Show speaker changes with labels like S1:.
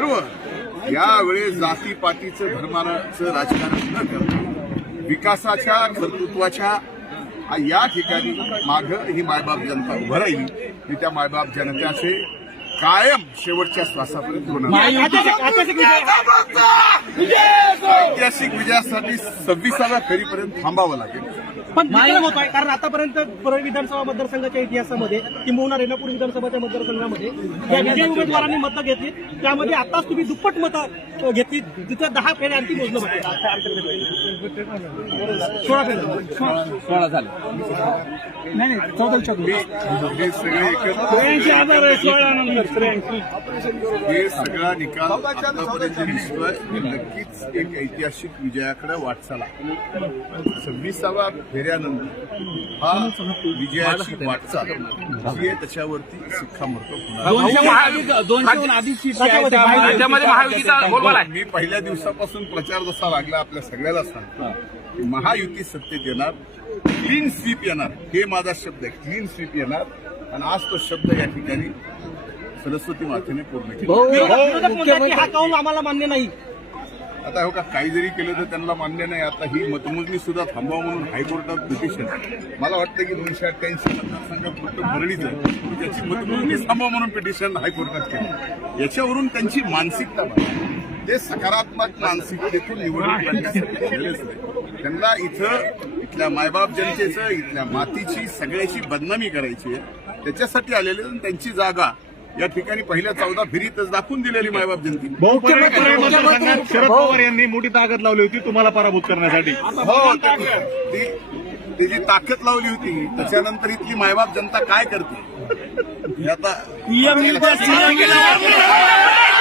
S1: सर्व यावेळेस जातीपातीचं धर्माचं राजकारण न करता विकासाच्या कर्तृत्वाच्या या ठिकाणी मागं ही मायबाप जनता उभं राहील. मी त्या मायबाप जनतेचे कायम शेवटच्या श्वासापर्यंत होणार. ऐतिहासिक विजयासाठी 26व्या फेरीपर्यंत थांबावं लागेल.
S2: पण विक्रम होत आहे कारण आतापर्यंत परळी विधानसभा मतदारसंघाच्या इतिहासामध्ये किंबहुना रेणापूर विधानसभाच्या मतदारसंघामध्ये ज्या विजयी उमेदवारांनी मतं घेतली त्यामध्ये आताच तुम्ही दुप्पट मतं घेतली. तिथं 10 फेऱ्या आणखी मोजलं होतं. 16 फेऱ्या झाले. नाही 14
S1: हे सगळे हे सगळा निकाल आतापर्यंत दिसतोय नक्कीच एक ऐतिहासिक विजयाकडे वाटचाल. 26व्या फेऱ्यानंतर हा विजयाची वाटचाल जी आहे त्याच्यावरती शिक्कामोर्तब होणार. मी पहिल्या दिवसापासून प्रचार जसा लागला आपल्या सगळ्याला सांगतो महायुती सत्तेत येणार, क्लीन स्वीप येणार. हे माझा शब्द आहे, क्लीन स्वीप येणार. आणि आज तो शब्द या ठिकाणी सरस्वती मातेने पूर्ण केला.
S2: हा कौल आम्हाला मान्य नाही.
S1: आता हो का काही जरी केलं तर त्यांना मान्य नाही. आता ही मतमोजणी सुद्धा थांबवा म्हणून हायकोर्टात पिटिशन. मला वाटतं की 288 मतदारसंघात फक्त परळीचं त्याची मतमोजणी थांबवा म्हणून पिटिशन हायकोर्टात केलं. याच्यावरून त्यांची मानसिकता बघा. ते सकारात्मक मानसिकतेतून निवडणूक लढण्यासाठी गेलेच नाही. त्यांना इथल्या मायबाप जनतेचं इथल्या मातीची सगळ्याची बदनामी करायची आहे. त्याच्यासाठी आलेले त्यांची जागा या ठिकाणी पहिल्या 14 फेरीतच दाखवून दिलेली मायबाप जनतेने.
S3: शरद पवार यांनी मोठी ताकद लावली होती तुम्हाला पराभूत करण्यासाठी.
S1: हो, ती जी ताकद लावली होती त्याच्यानंतर इथली मायबाप जनता काय करते आता